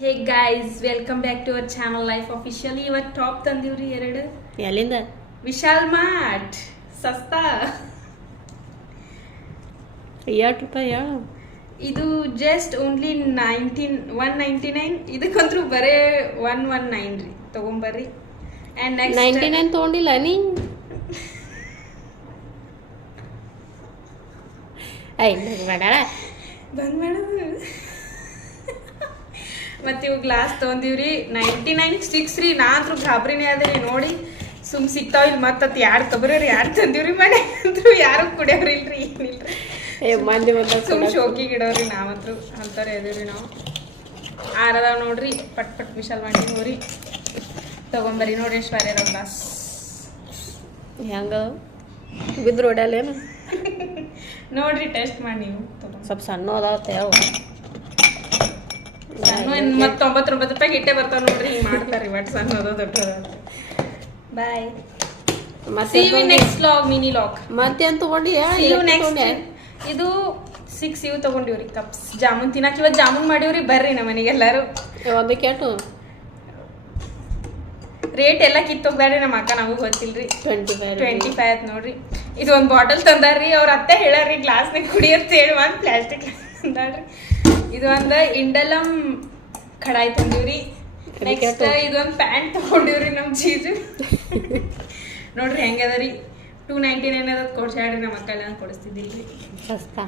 Hey guys welcome back to our channel life officially. ಇವತ್ತು top ತಂದಿವ್ರಿ ಎರಡು. ಎಲ್ಲಿಂದ? ವಿಶಾಲ್ ಮಾರ್ಟ್ ಸಸ್ತಾ. ರೂಪಾಯಿ ಹೇಳು. ಇದು ಜಸ್ಟ್ ಓನ್ಲಿ 199. ಇದಕ್ಕಂತೂ ಬರೇ 119 ರೀ. ತಗೊಂಬರ್ರಿ. ಆ್ಯಂಡ್ ನೆಕ್ಸ್ಟ್ 99 ತೊಗೊಂಡಿಲ್ಲ ನೀ? ಬಂದ್ ಮಾಡೋದು. ಮತ್ತೆ ಇವು ಗ್ಲಾಸ್ ತೊಗೊಂಡಿವ್ರಿ 99 ಸಿಕ್ಸ್ ರೀ. ನಾಂತ್ರು ಗಾಬರಿನೇ ಅದ್ರಿ ನೋಡಿ. ಸುಮ್ ಸಿಗ್ತಾವ ಇಲ್ಲಿ ಮತ್ತೆ ಯಾರು ತಗೋರಿ ಯಾರು ತಂದಿವ್ರಿ ಮನೆ ಅಂತೂ ಯಾರು ಕುಡಿಯೋರಿ ಇಲ್ರಿ ಏನಿಲ್ರಿ. ಸುಮ್ ಶೋಕಿಗೆ ಇಡೋರಿ ನಾವಂತ್ರು ಅಂತಾರೆ ಇದೀವ್ರಿ ನಾವು. ಆರದಾವ್ ನೋಡ್ರಿ ಪಟ್ ಪಟ್ ವಿಶಾಲ್ ಮಾಡಿ ಹೋರಿ ತಗೊಂಬರಿ. ನೋಡ್ರಿ ಎಷ್ಟು ಬಾರಿ ಅದಾವ ಗ್ಲಾಸ್. ಹೆಂಗ ಬಿದ್ರು ಹೊಡ್ಯಾಲೇನು? ನೋಡ್ರಿ ಟೆಸ್ಟ್ ಮಾಡಿ ನೀವು. ಸ್ವಲ್ಪ ಸಣ್ಣ ಅದಾವ ಯಾವ ಮತ್ತೆ 99 ರೂಪಾಯಿಗೆ ಇಟ್ಟೆ ಬರ್ತಾವ ನೋಡ್ರಿ. ಹಿಂಗೆ ಮಾಡ್ತಾರೆ ಒಟ್ಟು ಸಣ್ಣ ಅದ ದೊಡ್ಡ. ಬಾಯ್. ಮತ್ತೆ ನೆಕ್ಸ್ಟ್ ಲಾಗ್ ಮಿನಿ ಲಾಗ್. ಮತ್ತೆ ಅಂತ ತಗೊಂಡಿ ನೆಕ್ಸ್ಟ್ ಇದು 6 ಇವು ತಗೊಂಡಿವ್ರಿ ಕಪ್ಸ್. ಜಾಮೂನ್ ತಿನ್ನಕ್ಕೆ ಇವತ್ತು ಜಾಮೂನ್ ಮಾಡಿವ್ರಿ. ಬರ್ರಿ ನಮ್ಮ ಮನೆಗೆ ಎಲ್ಲಾರು. ಒಂದು ಕೆಟ್ಟು ರೇಟ್ ಎಲ್ಲ ಕಿತ್ತೋಗ್ಬೇಡ್ರಿ ನಮ್ಮ ಅಕ್ಕ. ನಮಗೂ ಗೊತ್ತಿಲ್ರಿ. 25 ಆಯ್ತು ನೋಡ್ರಿ. ಇದು ಒಂದು ಬಾಟಲ್ ತಂದಾರ್ರಿ. ಅವ್ರ ಅತ್ತೆ ಹೇಳಾರ್ರಿ ಗ್ಲಾಸ್ನಾಗ ಕುಡಿಯಂತ ಹೇಳಿ ಒಂದು ಪ್ಲಾಸ್ಟಿಕ್ ತಂದಾಡ್ರಿ. ಇದು ಒಂದು ಇಂಡಲಮ್ ಕಡಾಯಿ ತಂದಿವ್ರಿ. ನೆಕ್ಸ್ಟ್ ಇದೊಂದು ಪ್ಯಾಂಟ್ ತಗೊಂಡಿವ್ರಿ ನಮ್ಮ ಚೀಜು. ನೋಡ್ರಿ ಹೆಂಗದ ರೀ. 299 ಅದ ಕೊಡ್ಸಾಡ್ರಿ ನಮ್ಮ ಅಕ್ಕ ಎಲ್ಲ ಕೊಡಿಸ್ತಿದ್ದಿಲ್ರಿ. ಸಸ್ತಾ.